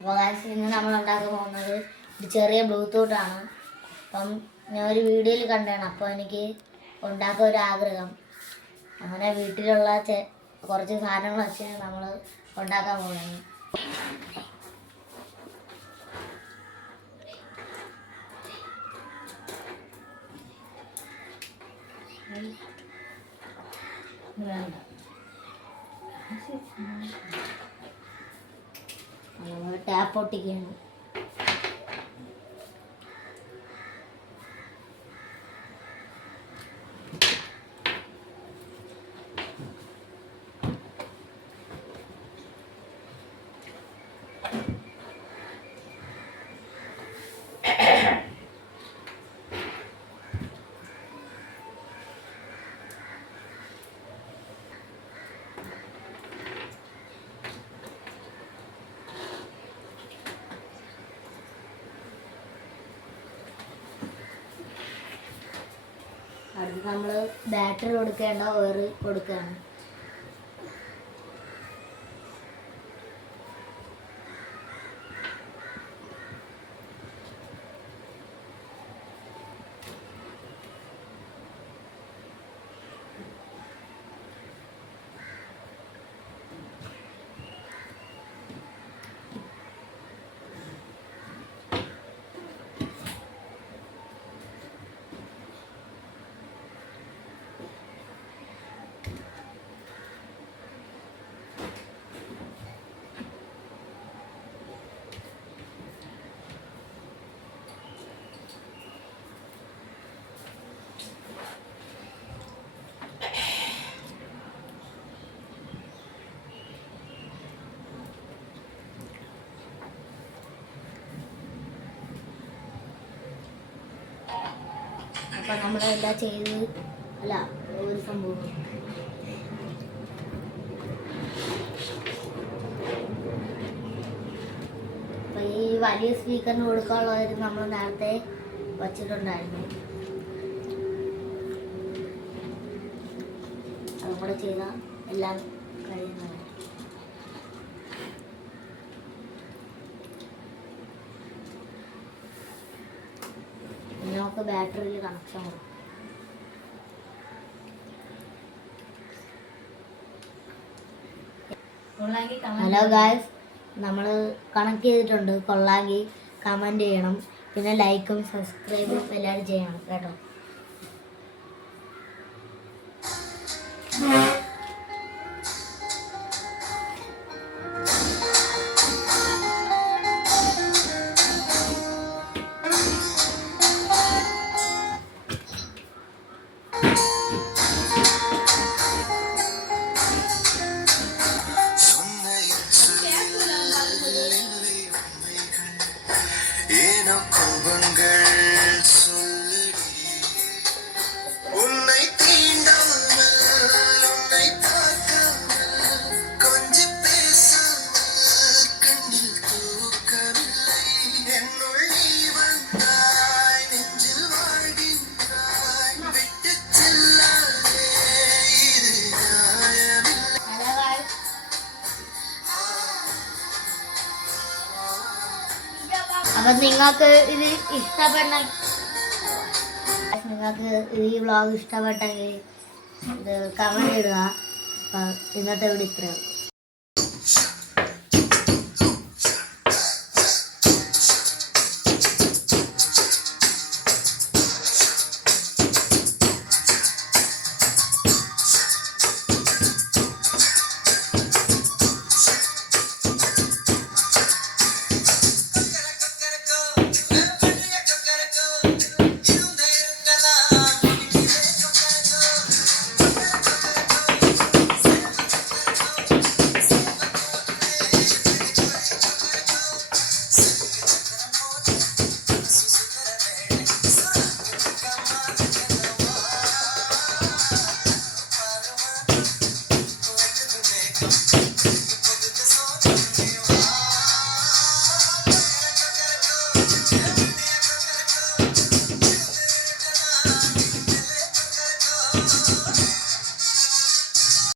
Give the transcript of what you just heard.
അപ്പോൾ ഇന്ന് നമ്മൾ ഉണ്ടാക്കാൻ പോകുന്നത് ഒരു ചെറിയ ബ്ലൂടൂത്താണ്. അപ്പം ഞാൻ ഒരു വീഡിയോയിൽ കണ്ടാണ്, അപ്പോൾ എനിക്ക് ഉണ്ടാക്കാൻ ഒരു ആഗ്രഹം. അങ്ങനെ വീട്ടിലുള്ള കുറച്ച് സാധനങ്ങൾ വെച്ച് നമ്മൾ ഉണ്ടാക്കാൻ പോകുന്നത്. നമ്മൾ ടാപ്പ് ഒട്ടിക്കുകയാണ്. അടുത്ത് നമ്മൾ ബാറ്ററി കൊടുക്കേണ്ട വയർ കൊടുക്കുകയാണ്. അപ്പം നമ്മളെല്ലാം ചെയ്ത് ഒരു സംഭവം അപ്പം ഈ വലിയ സ്പീക്കറിന് കൊടുക്കാനുള്ളവർ നമ്മൾ നേരത്തെ വച്ചിട്ടുണ്ടായിരുന്നു. അതും കൂടെ ചെയ്താൽ എല്ലാം കഴിയുന്നതാണ്. നമുക്ക് ബാറ്ററിയിൽ കണക്ഷൻ കൊടുക്കും. ഹലോ ഗായ്സ്, നമ്മൾ കണക്ട് ചെയ്തിട്ടുണ്ട്. കൊള്ളാമെങ്കിൽ കമൻറ്റ് ചെയ്യണം, പിന്നെ ലൈക്കും സബ്സ്ക്രൈബും എല്ലാവരും ചെയ്യണം കേട്ടോ. അപ്പം നിങ്ങൾക്ക് ഇത് ഈ വ്ളോഗ് ഇഷ്ടപ്പെട്ടെങ്കിൽ ഇത് കമൻറ്റ് ഇടുക. അപ്പം ഇന്നത്തെ ഇവിടെ ഇത്രയും.